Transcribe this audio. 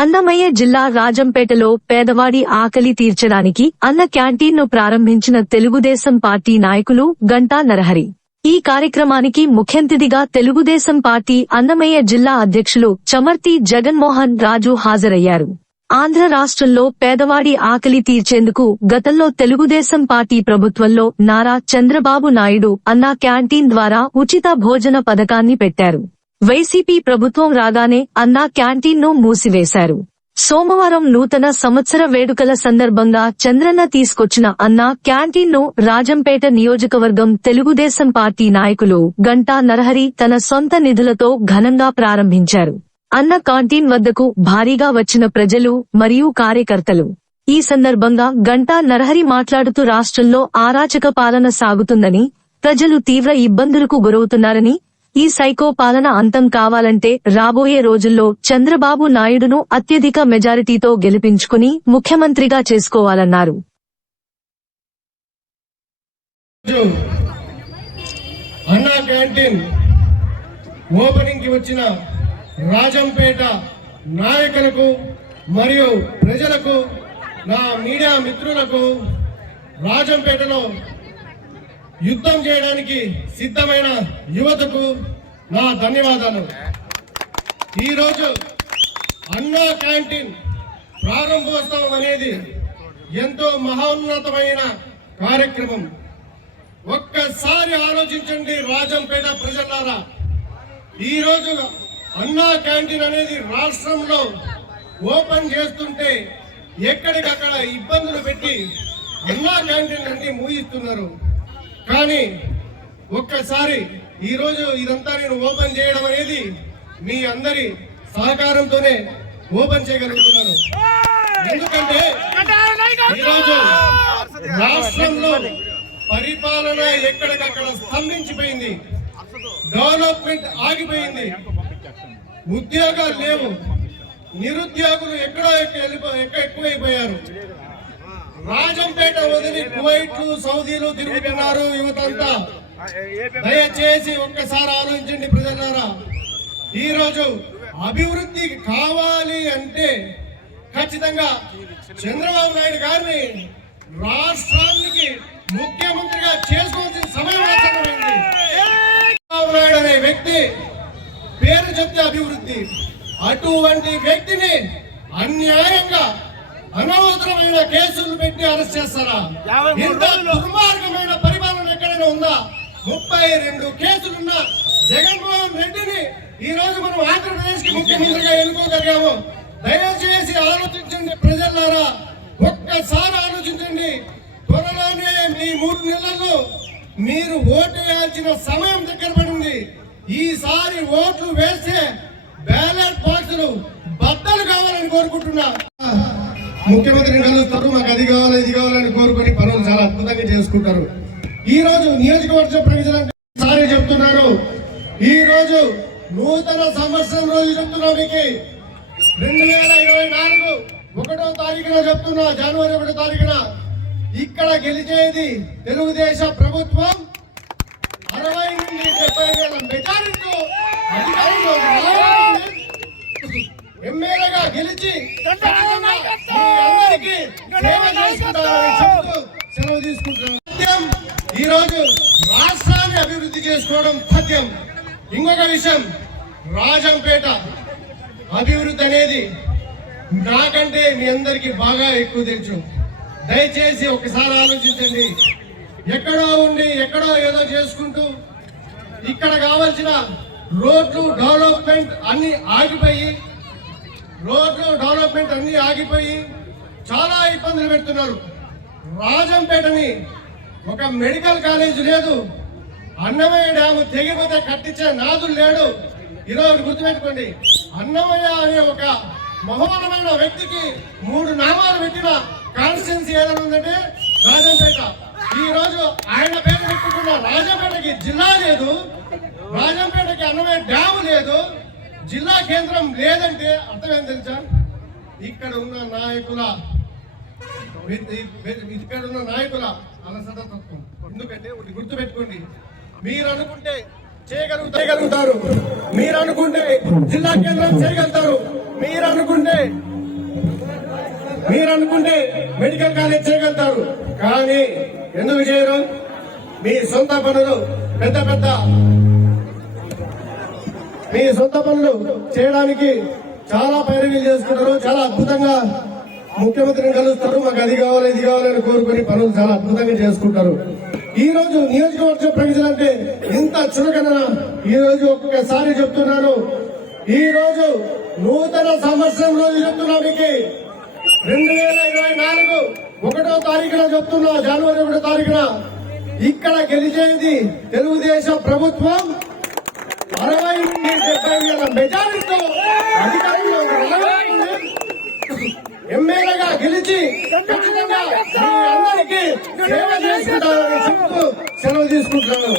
అన్నమయ్య జిల్లా రాజంపేటలో పేదవాడి ఆకలి తీర్చడానికి అన్న క్యాంటీన్ను ప్రారంభించిన తెలుగుదేశం పార్టీ నాయకులు గంటా నరహరి. ఈ కార్యక్రమానికి ముఖ్యంతిథిగా తెలుగుదేశం పార్టీ అన్నమయ్య జిల్లా అధ్యక్షులు చమర్తి జగన్మోహన్ రాజు హాజరయ్యారు. ఆంధ్ర రాష్ట్రంలో పేదవాడి ఆకలి తీర్చేందుకు గతంలో తెలుగుదేశం పార్టీ ప్రభుత్వంలో నారా చంద్రబాబు నాయుడు అన్నా క్యాంటీన్ ద్వారా ఉచిత భోజన పథకాన్ని పెట్టారు. వైసీపీ ప్రభుత్వం రాగానే అన్నా క్యాంటీన్ను మూసివేశారు. సోమవారం నూతన సంవత్సర వేడుకల సందర్భంగా చంద్రన్న తీసుకొచ్చిన అన్నా క్యాంటీన్ను రాజంపేట నియోజకవర్గం తెలుగుదేశం పార్టీ నాయకులు గంటా నరహరి తన సొంత నిధులతో ఘనంగా ప్రారంభించారు. అన్న క్యాంటీన్ వద్దకు భారీగా వచ్చిన ప్రజలు మరియు కార్యకర్తలు. ఈ సందర్భంగా గంటా నరహరి మాట్లాడుతూ రాష్ట్రంలో అరాచక పాలన సాగుతుందని, ప్రజలు తీవ్ర ఇబ్బందులకు గురవుతున్నారని, ఈ సైకో పాలన అంతం కావాలంటే రాబోయే రోజుల్లో చంద్రబాబు నాయుడును అత్యధిక మెజారిటీతో గెలిపించుకుని ముఖ్యమంత్రిగా చేసుకోవాలన్నారు. అన్నా క్యాంటీన్ ఓపెనింగ్ కి వచ్చిన రాజంపేట నాయకులకు మరియు ప్రజలకు, నా మీడియా మిత్రులకు, రాజంపేటలో యుద్ధం చేయడానికి సిద్ధమైన యువతకు నా ధన్యవాదాలు. ఈరోజు అన్నా క్యాంటీన్ ప్రారంభోత్సవం అనేది ఎంతో మహోన్నతమైన కార్యక్రమం. ఒక్కసారి ఆలోచించండి రాజంపేట ప్రజలారా, ఈరోజు అన్నా క్యాంటీన్ అనేది రాష్ట్రంలో ఓపెన్ చేస్తుంటే ఎక్కడికక్కడ ఇబ్బందులు పెట్టి అన్నా క్యాంటీన్ అన్ని మూయిస్తున్నారు. కానీ ఒక్కసారి ఈరోజు ఇదంతా నేను ఓపెన్ చేయడం అనేది మీ అందరి సహకారంతోనే ఓపెన్ చేయగలుగుతున్నాను. ఎందుకంటే ఈరోజు రాష్ట్రంలో పరిపాలన ఎక్కడికక్కడ స్తంభించిపోయింది, డెవలప్మెంట్ ఆగిపోయింది, ఉద్యోగాలు లేవు, నిరుద్యోగులు ఎక్కడో ఎక్కువైపోయారు. రాజంపేట వదిలి కువైట్లు, సౌదీలు తిరుగుతున్నారు యువతంతా. దయచేసి ఒక్కసారి ఆలోచించండి ప్రజలారా. ఈరోజు అభివృద్ధి కావాలి అంటే ఖచ్చితంగా చంద్రబాబు నాయుడు గారిని రాష్ట్రానికి ముఖ్యమంత్రిగా చేసుకోవాల్సిన సమయం ఆసన్నమైంది. చంద్రబాబు నాయుడు అనే వ్యక్తి పేరు చెప్తే అభివృద్ధి, అటువంటి వ్యక్తిని అన్యాయంగా అనవసరమైన కేసులు పెట్టి అరెస్ట్ చేస్తారా? ఇంత దుర్మార్గమైన పరిపాలన ఎక్కడైనా ఉందా? 32 కేసులున్న జగన్మోహన్ రెడ్డిని ఈ రోజు మనం ఆంధ్రప్రదేశ్ కి ముఖ్యమంత్రిగా ఎన్నుకోగలిగాము. దయచేసి ఆలోచించండి ప్రజలారా, ఒక్కసారి ఆలోచించండి. త్వరలోనే మీ 3 నెలల్లో మీరు ఓటు వేయాల్సిన సమయం దగ్గర పడింది. ఈసారి ఓట్లు వేస్తే బ్యాలెట్ బాక్సులు బద్దలు కావాలని కోరుకుంటున్నా. ముఖ్యమంత్రిని కలుస్తారు, మాకు అది కావాలి ఇది కావాలని కోరుకొని పనులు చాలా అద్భుతంగా చేసుకుంటారు. ఈ రోజు నియోజకవర్గ ప్రజలకు సారి చెప్తున్నాను, ఈ రోజు నూతన సంవత్సరం రోజు చెప్తున్నా, మీకు 2024 1వ తారీఖున చెప్తున్నా, జనవరి 1వ తారీఖున ఇక్కడ గెలిచేది తెలుగుదేశం ప్రభుత్వం 60 నుండి 70 వేల మెజారిటీతో అధికారంలో ఎమ్మెల్యేగా గెలిచి అందరికీ సేవ చేసుకుంటారని చెప్తూ సెలవు తీసుకుంటున్నాం. ఈ రోజు రాష్ట్రాన్ని అభివృద్ధి చేసుకోవడం సత్యం. ఇంకొక విషయం, రాజంపేట అభివృద్ధి అనేది నాకంటే మీ అందరికీ బాగా ఎక్కువ తెలుసు. దయచేసి ఒకసారి ఆలోచించండి. ఎక్కడో ఉండి ఎక్కడో ఏదో చేసుకుంటూ ఇక్కడ కావాల్సిన రోడ్లు డెవలప్మెంట్ అన్ని ఆగిపోయి చాలా ఇబ్బందులు పెడుతున్నారు. రాజంపేటని ఒక మెడికల్ కాలేజ్ లేదు, అన్నమయ్య డ్యాము తెగిపోతే కట్టించే నాదులు లేడు. ఈరోజు గుర్తుపెట్టుకోండి, అన్నమయ్య అనే ఒక మహోన్నతమైన వ్యక్తికి 3 నామాలు పెట్టిన కాన్స్టిట్యున్సీ ఏదైనా ఉందంటే రాజంపేట. ఈ రోజు ఆయన పేరు పెట్టుకున్న రాజంపేటకి జిల్లా లేదు, రాజంపేటకి అన్నమయ్య డ్యాము లేదు, జిల్లా కేంద్రం లేదంటే అర్థం ఏం తెలుసా? ఇక్కడ ఉన్న నాయకుల అలసట తత్వం. ఎందుకంటే గుర్తుపెట్టుకోండి, మీరు అనుకుంటే చేయగలుగుతారు, మీరు అనుకుంటే జిల్లా కేంద్రం చేయగలుగుతారు, మీరు అనుకుంటే మీరు అనుకుంటే మెడికల్ కాలేజ్ చేయగలుగుతారు, కానీ ఎందుకు చేయరు? మీ సొంత పనులు మీ సొంత పనులు చేయడానికి చాలా పైరవీలు చేస్తున్నారు. చాలా అద్భుతంగా ముఖ్యమంత్రిని కలుస్తారు, మాకు అది కావాలి ఇది కావాలని కోరుకుని పనులు చాలా అద్భుతంగా చేసుకుంటారు. ఈ రోజు నియోజకవర్గ ప్రజలంటే ఇంత చులకన. ఈ రోజు ఒక్కొక్కసారి చెప్తున్నాను, ఈ రోజు నూతన సంవత్సరం రోజు చెప్తున్నా మీకు 2024 1వ తారీఖున చెప్తున్నా, జనవరి 1వ తారీఖున ఇక్కడ గెలిచేది తెలుగుదేశం ప్రభుత్వం 60 నుండి 70 వేల మెజారిటీతో అధికారంలో ఎమ్మెల్యేగా గెలిచి ఖచ్చితంగా మీ అందరికీ సేవ చేసుకుంటారని చెప్తూ సెలవు తీసుకుంటున్నాను.